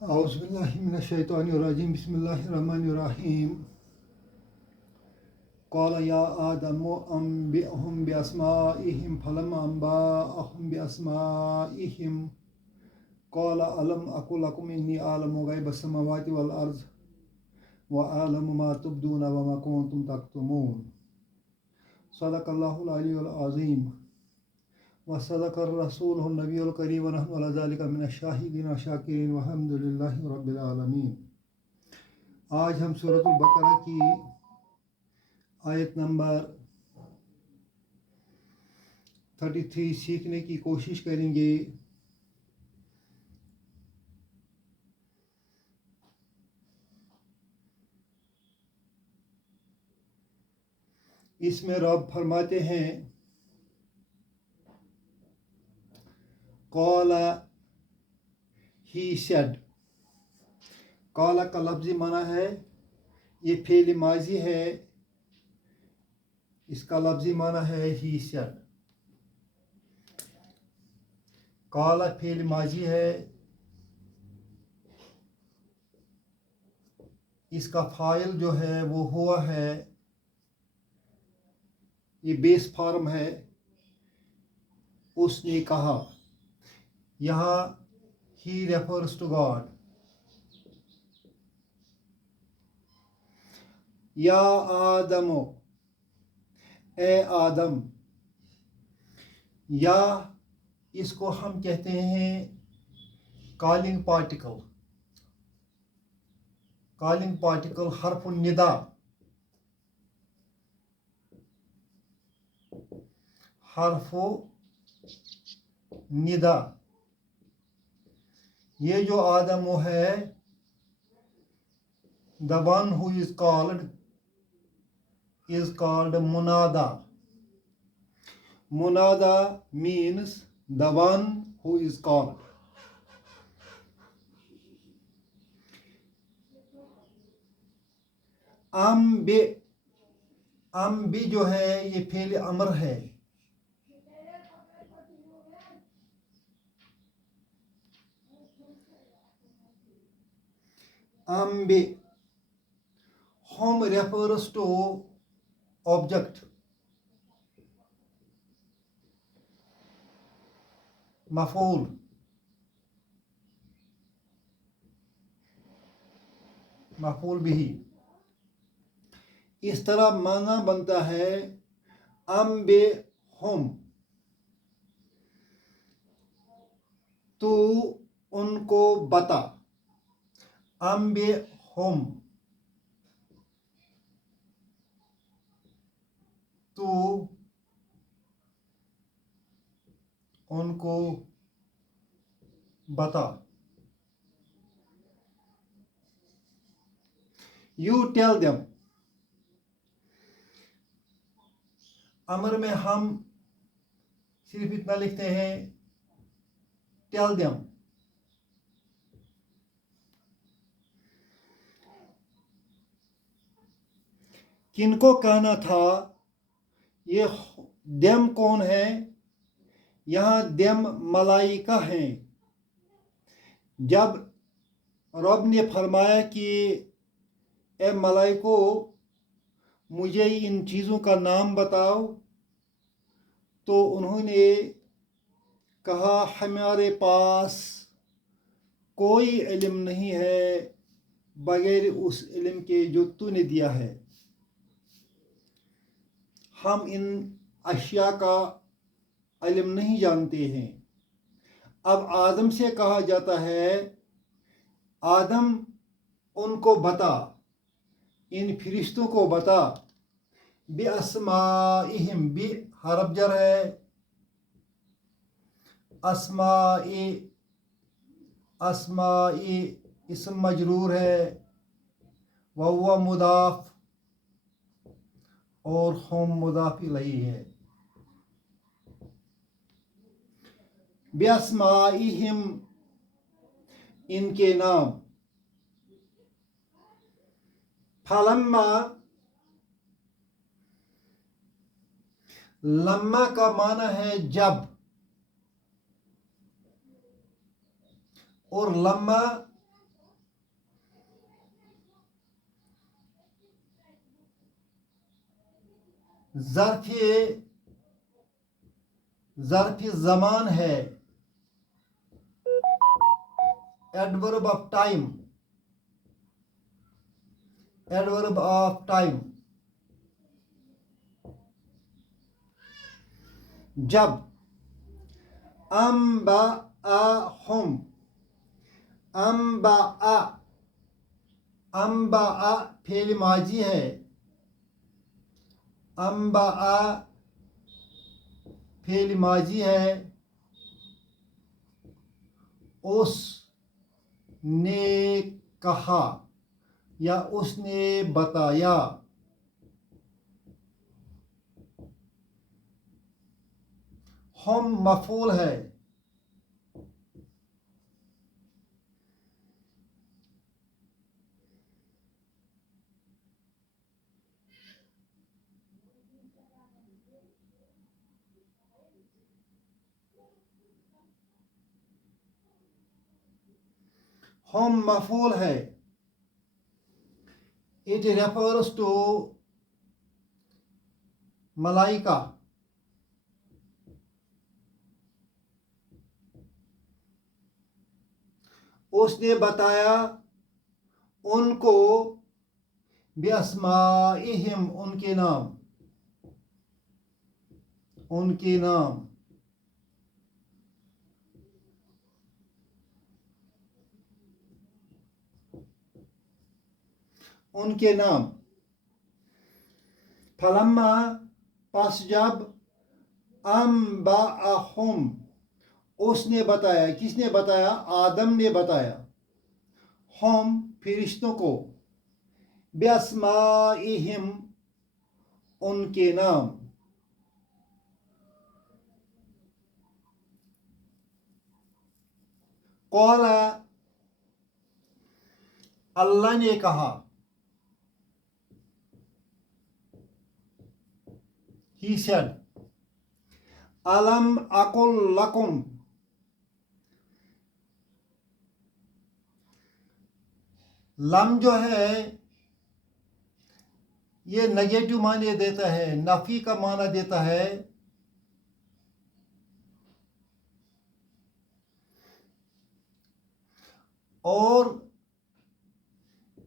औज़ुबिल्लाहि मिनश्शैतानिर्रजीम बिस्मिल्लाहिर्रहमानिर्रहीम क़ाला या आदमु अंबिअहुम बिअस्माइहिम फलम्मा अंबअहुम बिअस्माइहिम क़ाला अलम अक़ुल लकुम इन्नी अअलमु ग़ैबस समावाति वल अर्ज़ व अअलमु मा तुब्दूना व मा कुन्तुम तक्तुमून सदक़ल्लाहुल अलियुल अज़ीम व सदक़र रसूलुहुन नबियुल करीम व नहनु अला ज़ालिका मिनश शाहिदीन व शाकिरीन व हम्दुलिल्लाहि रब्बिल आलमीन। आज हम सूरतुल बकरा की आयत नंबर 33 सीखने की कोशिश करेंगे। इसमें रब फरमाते हैं क़ाला ही सेड। क़ाला का लफ्ज़ी माना है, ये फ़ेल माजी है, इसका लफ्ज़ी माना है ही सेड। क़ाला फ़ेल माजी है, इसका फ़ाइल जो है वो हुआ है, ये बेस फॉर्म है, उसने कहा। यहाँ ही रेफर्स टू गॉड। या आदमो, ए आदम। या इसको हम कहते हैं कॉलिंग पार्टिकल। कॉलिंग पार्टिकल हर्फ निदा, हर्फ निदा। ये जो आदम है, the one who is called munada. Munada means the one who is called. Ambe जो है ये फेल अमर है। अम्बे हम refers to object। मफूल बिही। इस तरह माना बनता है अम्बे हम, तू उनको बता। अम्बे हम, तू उनको बता। You tell them। अमर में हम सिर्फ इतना लिखते हैं tell them। किनको कहना था, ये देम कौन है? यहाँ देम मलाइका हैं। जब रब ने फरमाया कि ए मलाइको मुझे इन चीज़ों का नाम बताओ, तो उन्होंने कहा हमारे पास कोई इल्म नहीं है बगैर उस इल्म के जो तूने दिया है। हम इन अशिया का इल्म नहीं जानते हैं। अब आदम से कहा जाता है आदम उनको बता, इन फरिश्तों को बता। बिअस्माइहिम, बि हरफ जर है, अस्माई इसम मजरूर है, वहुवा मुदाफ और हम मुदाफ इलैहि है। बिअस्माइहिम इनके नाम। फलम्मा, लम्मा का माना है जब, और लम्मा ज़र्फ़ ज़मान है, adverb of time, adverb of time. जब, अम्बाअहुम, अम्बाअ, अम्बाअ फेल माजी है, अम्बाअ फेल माजी है। उसने कहा या उसने बताया। हम मफूल है, हम मफूल है। It refers to Malaika. उसने बताया उनको, बिअस्माइहिम उनके नाम, उनके नाम। उनके नाम। फलम्मा पस जब, अम्बाअहुम उसने बताया, किसने बताया? आदम ने बताया। हम फरिश्तों को, बिअस्माइहिम उनके नाम। क़ाला अल्लाह ने कहा, ही सेड, अलम अकुल लकुम, लम जो है ये नेगेटिव माने देता है, नफी का माना देता है। और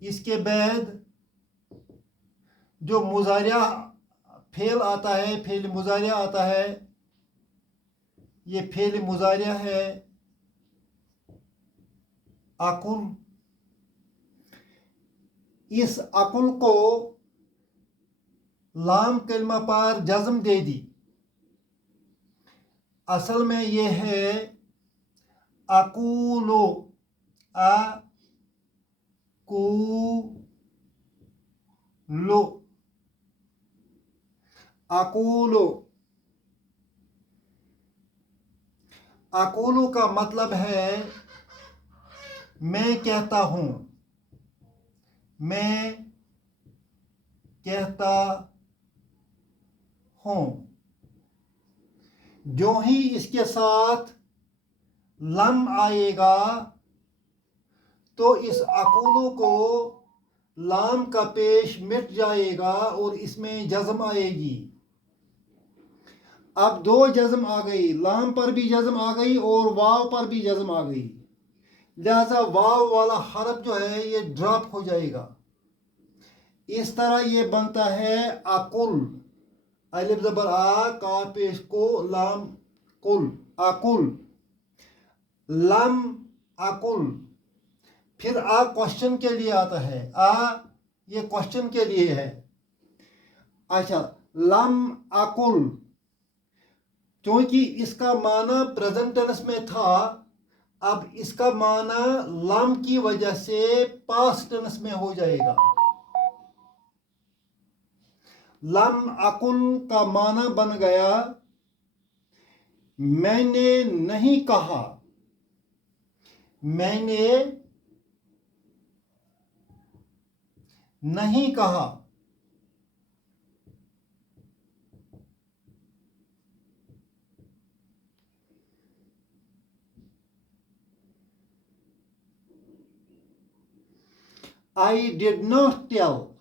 इसके बाद जो मुजारिया फेल आता है, फेल मुजारिया आता है, ये फेल मुजारिया है अकुल। इस अकुल को लाम कलमा पर जज्म दे दी। असल में ये है अकूलो, अकूलो, अकूलो। अकूलो का मतलब है मैं कहता हूं, मैं कहता हूं। जो ही इसके साथ लम आएगा तो इस अकूलो को लाम का पेश मिट जाएगा और इसमें जज्म आएगी। अब दो जज्म आ गई, लाम पर भी जज्म आ गई और वाव पर भी जज्म आ गई। लिहाजा वाव वाला हरफ जो है ये ड्रॉप हो जाएगा। इस तरह ये बनता है अकुल, अलिफ ज़बर आ, का पेश को, लाम कुल, अकुल, लम अकुल। फिर आ क्वेश्चन के लिए आता है, आ ये क्वेश्चन के लिए है। अच्छा, लम अकुल क्योंकि इसका माना प्रेजेंट टेंस में था, अब इसका माना लम की वजह से पास्ट टेंस में हो जाएगा। लम अकुल का माना बन गया मैंने नहीं कहा, मैंने नहीं कहा। I did not tell,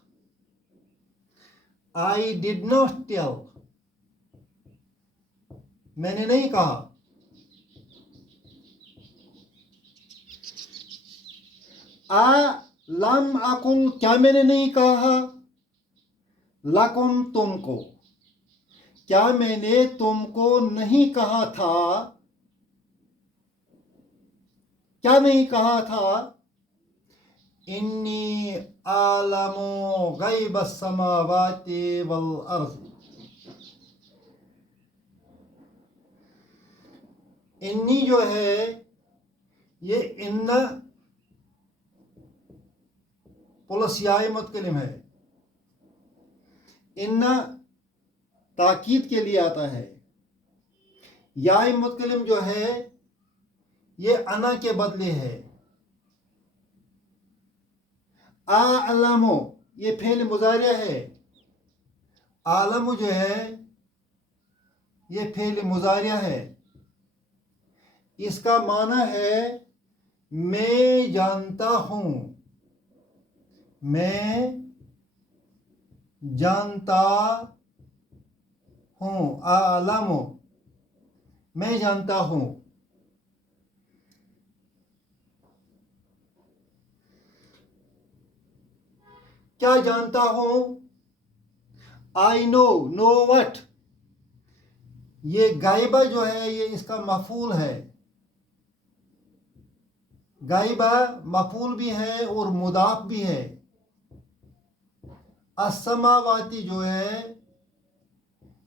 I did not tell. मैंने नहीं कहा. लम अकुल, क्या मैंने नहीं कहा. लकुम, तुमको. क्या मैंने तुमको नहीं कहा था. क्या नहीं कहा था. इन्नी आलमो गैब समावाति वल अर्ज़. इन्नी जो है ये इन्ना प्लस याए मुतकलिम है. इन्ना ताकीद के लिए आता है. याए मुतकलिम जो है ये अना के बदले है. आलमो ये फेल मुजारिया है. आलमो जो है ये फेल मुजारिया है. इसका माना है मैं जानता हूं. मैं जानता हूं. आलमो मैं जानता हूं. क्या जानता हूं. I know. Know what. ये गायबा जो है ये इसका मफूल है. गायबा मफूल भी है और मुदाफ भी है. अस्समावाती जो है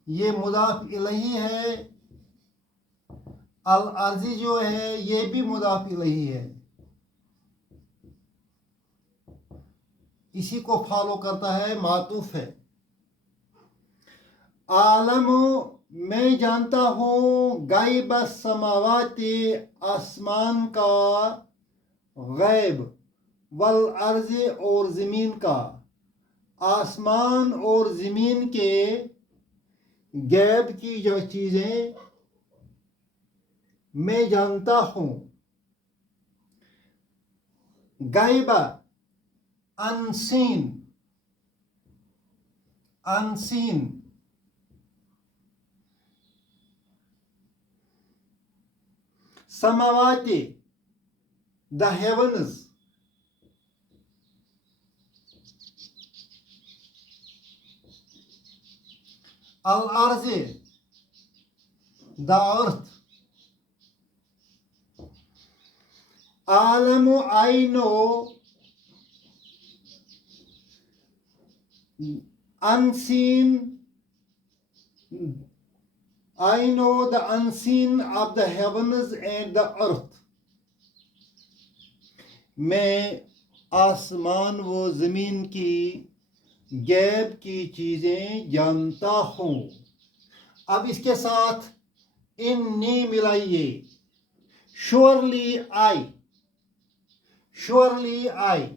ये मुदाफ इलही है. अल अर्ज़ी जो है ये भी मुदाफ इलही है. इसी को फॉलो करता है, मातूफ है. आलम मैं जानता हूँ. गायब समावाती आसमान का. गैब वल अर्ज़ और ज़मीन का. आसमान और ज़मीन के गैब की जो चीज़ें मैं जानता हूँ. गायबा अनसीन. अनसीन. समावाती द हेवन्स. अल अर्ज़ द अर्थ. आलम I know. unseen. I know the unseen of the heavens and the earth. मैं आसमान व ज़मीन की गैब की चीज़ें जानता हूँ. अब इसके साथ इन्नी मिलाइए. Surely I. Surely I.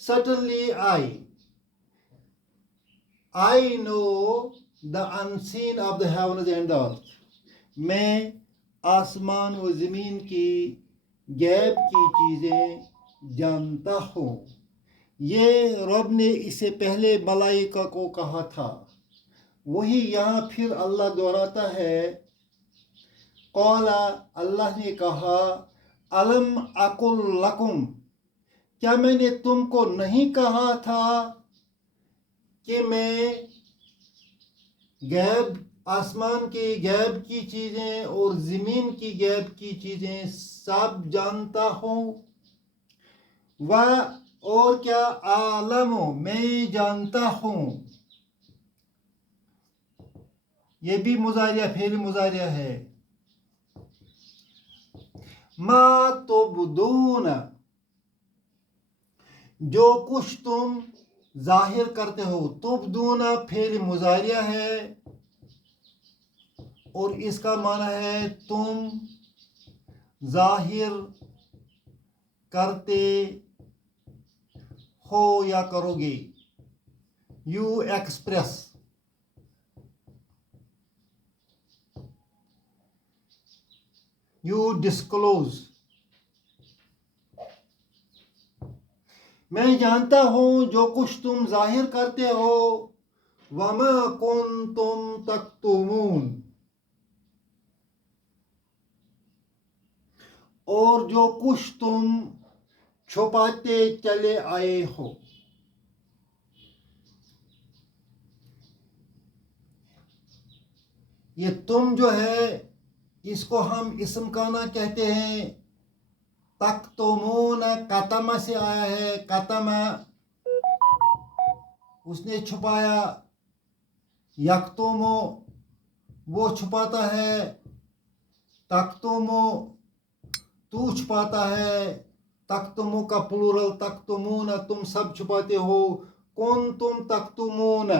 Certainly I. I know the unseen of the heavens and the earth. मैं आसमान व ज़मीन की गैब की चीज़ें जानता हूँ. ये रब ने इससे पहले मलाइका को कहा था. वही यहाँ फिर अल्लाह दोहराता है. क़ौला, अल्लाह ने कहा. अलम अकुल लकुम, क्या मैंने तुमको नहीं कहा था कि मैं गैब, आसमान की गैब की चीज़ें और ज़मीन की गैब की चीज़ें सब जानता हूँ. वह और क्या. आलमो मैं जानता हूँ. ये भी मुजारिया, फेल मुजारिया है. मा तुबदून, जो कुछ तुम जाहिर करते हो. तुबदूना फेल मुजारिया है और इसका माना है तुम जाहिर करते हो या करोगे. You express. You disclose. मैं जानता हूं जो कुछ तुम जाहिर करते हो वमा कुन्तुम तक्तुमून, और जो कुछ तुम छुपाते चले आए हो। ये तुम जो है इसको हम इस्म काना कहते हैं। तक्तुमून कतमा से आया है। कतमा उसने छुपाया, यक्तुमु वो छुपाता है, तक्तुमु तू छुपाता है। तक्तुमु का प्लूरल तक्तुमून, तुम सब छुपाते हो। कौन तुम तक्तुमून,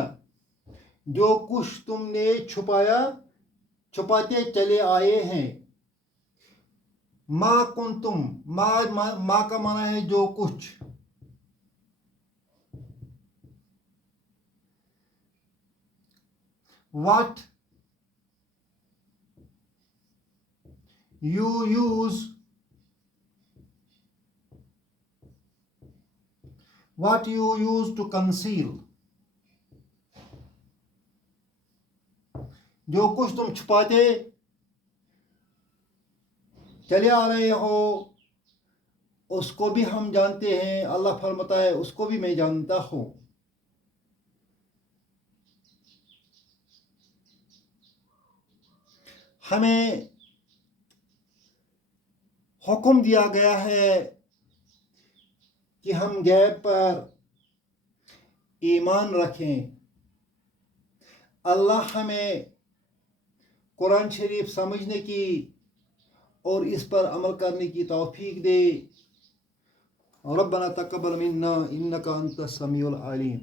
जो कुछ तुमने छुपाया, छुपाते चले आए हैं। मा कुंतुम, मा का माना है जो कुछ। What you use, what you use to conceal, जो कुछ तुम छुपाते चले आ रहे हो उसको भी हम जानते हैं। अल्लाह फरमाता है उसको भी मैं जानता हूँ। हमें हुक्म दिया गया है कि हम गैब पर ईमान रखें। अल्लाह हमें कुरान शरीफ समझने की और इस पर अमल करने की तौफीक दे। रब्बना तक़ब्बल मिन्ना इन्नका अंतस समीउल अलीम।